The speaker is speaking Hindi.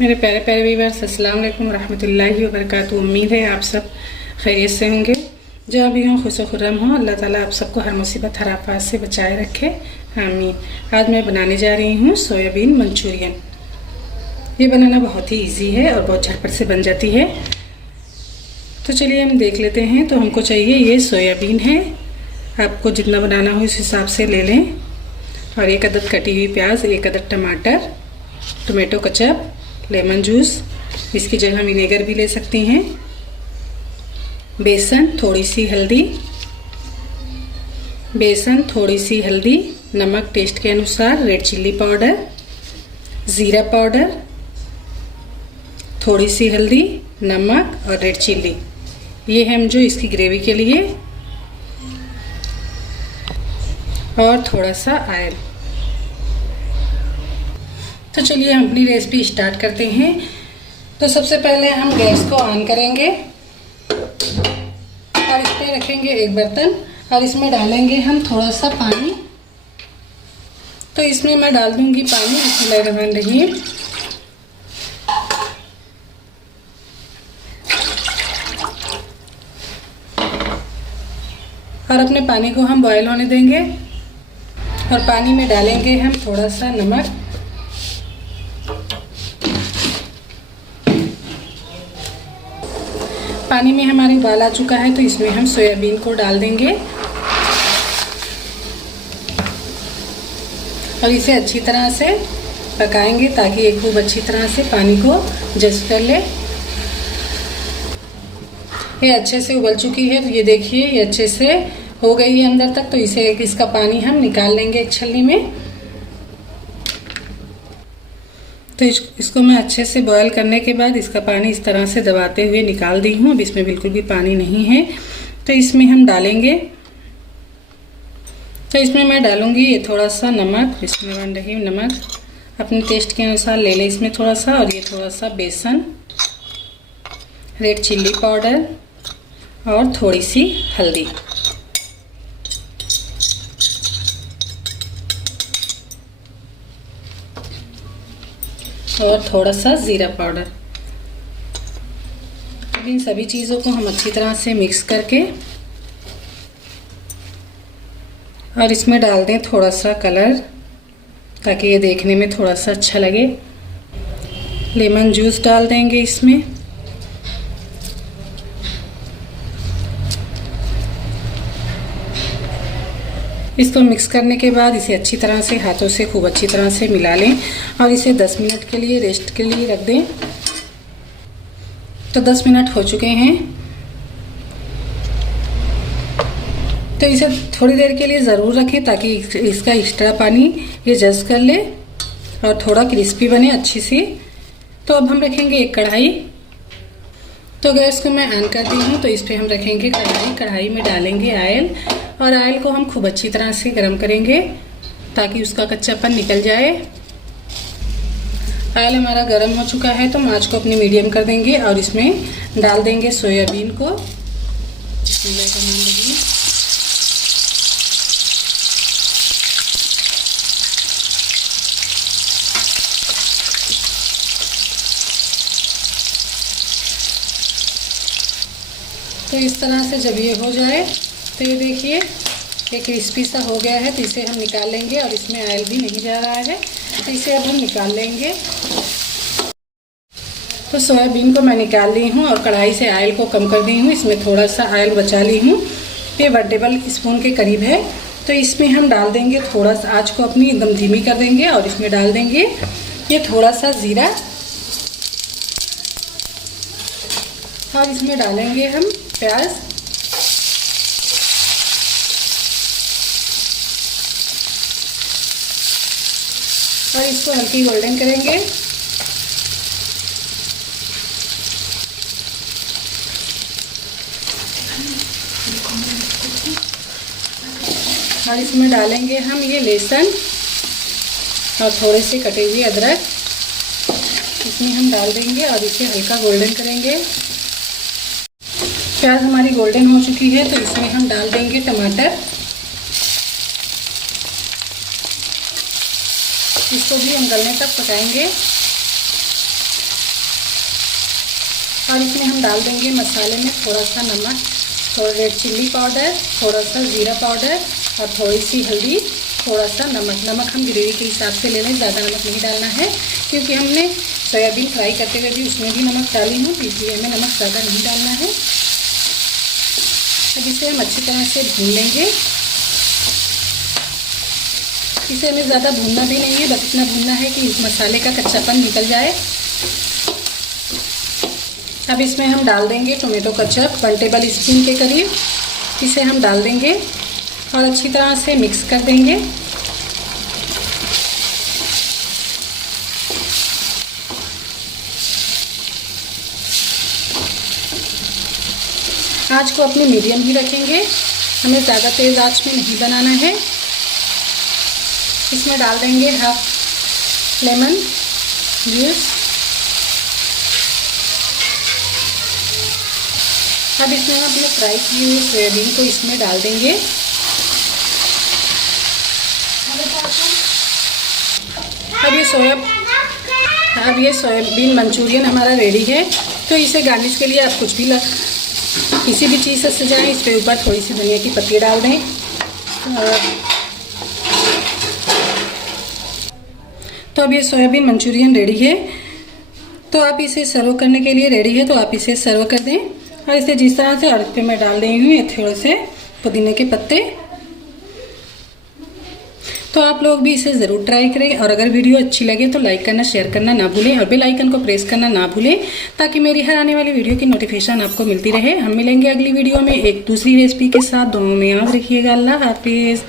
मेरे प्यारे प्यारे व्यूअर्स, अस्सलाम वालेकुम रहमतुल्लाहि व बरकातुहू। उम्मीद है आप सब खैरियत से होंगे। जहाँ भी हों खुश खुर्रम हों। अल्लाह ताला आप सबको हर मुसीबत हर आफत से बचाए रखे, आमीन। आज मैं बनाने जा रही हूँ सोयाबीन मंचूरियन। ये बनाना बहुत ही इजी है और बहुत झटपट से बन जाती है। तो चलिए हम देख लेते हैं। तो हमको चाहिए ये सोयाबीन है, आपको जितना बनाना हो उस हिसाब से ले लें। और 1 अदद कटी हुई प्याज, 1 अदद टमाटर, टोमेटो केचप, लेमन जूस, इसकी जगह विनेगर भी ले सकती हैं, बेसन, थोड़ी सी हल्दी, नमक टेस्ट के अनुसार, रेड चिल्ली पाउडर, ज़ीरा पाउडर, थोड़ी सी हल्दी, नमक और रेड चिल्ली। ये हम जो इसकी ग्रेवी के लिए, और थोड़ा सा ऑयल। तो चलिए हम अपनी रेसिपी स्टार्ट करते हैं। तो सबसे पहले हम गैस को ऑन करेंगे और इस पर रखेंगे एक बर्तन और इसमें डालेंगे हम थोड़ा सा पानी। तो इसमें मैं डाल दूंगी पानी, बिस्मिल्लाहिर्रहमानिर्रहीम। और अपने पानी को हम बॉयल होने देंगे और पानी में डालेंगे हम थोड़ा सा नमक, पानी में हमारी उबाल आ चुका है। तो इसमें हम सोयाबीन को डाल देंगे और इसे अच्छी तरह से पकाएंगे ताकि ये खूब अच्छी तरह से पानी को जज़्ब कर ले। ये अच्छे से उबल चुकी है। तो ये देखिए ये अच्छे से हो गई है अंदर तक। तो इसका पानी हम निकाल लेंगे एक छलनी में। तो इसको मैं अच्छे से बॉयल करने के बाद इसका पानी इस तरह से दबाते हुए निकाल दी हूँ। अब इसमें बिल्कुल भी पानी नहीं है। तो इसमें हम डालेंगे, तो इसमें मैं डालूंगी ये थोड़ा सा नमक, बिस्मिल्लाहिर्रहमानिर्रहीम, नमक अपने टेस्ट के अनुसार ले लें इसमें थोड़ा सा। और ये थोड़ा सा बेसन, रेड चिल्ली पाउडर और थोड़ी सी हल्दी। और थोड़ा सा ज़ीरा पाउडर। इन सभी चीज़ों को हम अच्छी तरह से मिक्स करके और इसमें डाल दें थोड़ा सा कलर ताकि ये देखने में थोड़ा सा अच्छा लगे। लेमन जूस डाल देंगे इसमें। इसको मिक्स करने के बाद इसे अच्छी तरह से हाथों से खूब अच्छी तरह से मिला लें और इसे 10 मिनट के लिए रेस्ट के लिए रख दें। तो 10 मिनट हो चुके हैं। तो इसे थोड़ी देर के लिए ज़रूर रखें ताकि इसका एक्स्ट्रा पानी ये जज़्ब कर ले और थोड़ा क्रिस्पी बने अच्छी सी। तो अब हम रखेंगे एक कढ़ाई। तो गैस को मैं ऑन कर दी हूँ। तो इस पर हम रखेंगे कढ़ाई। कढ़ाई में डालेंगे ऑयल और ऑयल को हम खूब अच्छी तरह से गर्म करेंगे ताकि उसका कच्चापन निकल जाए। ऑयल हमारा गर्म हो चुका है। तो आंच को अपनी मीडियम कर देंगे और इसमें डाल देंगे सोयाबीन को। तो इस तरह से जब ये हो जाए तो ये देखिए ये क्रिस्पी सा हो गया है। तो इसे हम निकाल लेंगे और इसमें ऑयल भी नहीं जा रहा है। तो इसे अब हम निकाल लेंगे। तो सोयाबीन को मैं निकाल ली हूँ और कढ़ाई से ऑयल को कम कर दी हूँ। इसमें थोड़ा सा ऑयल बचा ली हूँ, ये 1 टेबल स्पून के करीब है। तो इसमें हम डाल देंगे थोड़ा सा, आँच को अपनी एकदम धीमी कर देंगे और इसमें डाल देंगे ये थोड़ा सा ज़ीरा और इसमें डालेंगे हम प्याज और इसको हल्की गोल्डन करेंगे। और इसमें डालेंगे हम ये लहसुन और थोड़े से कटे हुए अदरक इसमें हम डाल देंगे और इसे हल्का गोल्डन करेंगे। प्याज हमारी गोल्डन हो चुकी है। तो इसमें हम डाल देंगे टमाटर। इसको भी हम गलने तक पकाएंगे। और इसमें हम डाल देंगे मसाले में थोड़ा सा नमक, थोड़ा रेड चिल्ली पाउडर, थोड़ा सा ज़ीरा पाउडर और थोड़ी सी हल्दी, थोड़ा सा नमक हम ग्रेवी के हिसाब से ले लें, ज़्यादा नमक नहीं डालना है क्योंकि हमने सोयाबीन फ्राई करते हुए भी उसमें भी नमक डाली हूँ, इसलिए हमें नमक ज़्यादा नहीं डालना है। अब इसे हम अच्छी तरह से भून लेंगे। इसे हमें ज़्यादा भूनना भी नहीं है, बस इतना भूनना है कि मसाले का कच्चापन निकल जाए। अब इसमें हम डाल देंगे टोमेटो केचप 1 टेबल स्पून के करीब। इसे हम डाल देंगे और अच्छी तरह से मिक्स कर देंगे। आँच को अपनी मीडियम ही रखेंगे, हमें ज़्यादा तेज़ आँच में नहीं बनाना है। इसमें डाल देंगे हाफ लेमन जूस। अब इसमें हम अपने फ्राई किए हुए सोयाबीन को इसमें डाल देंगे। अब ये सोयाबीन मंचूरियन हमारा रेडी है। तो इसे गार्निश के लिए आप कुछ भी किसी भी चीज़ से सजाएं। इस पे ऊपर थोड़ी सी धनिया की पत्ती डाल दें। तो अब ये सोयाबीन मंचूरियन रेडी है, तो आप इसे सर्व करने के लिए रेडी है, तो आप इसे सर्व कर दें। और इसे जिस तरह से, और इस पे मैं डाल रही हूँ थोड़े से पुदीने के पत्ते। तो आप लोग भी इसे ज़रूर ट्राई करें, और अगर वीडियो अच्छी लगे तो लाइक करना, शेयर करना ना भूलें और बेल आइकन को प्रेस करना ना भूलें, ताकि मेरी हर आने वाली वीडियो की नोटिफिकेशन आपको मिलती रहे। हम मिलेंगे अगली वीडियो में एक दूसरी रेसिपी के साथ। दोनों में याद रखिएगा। अल्लाह हाफिज़।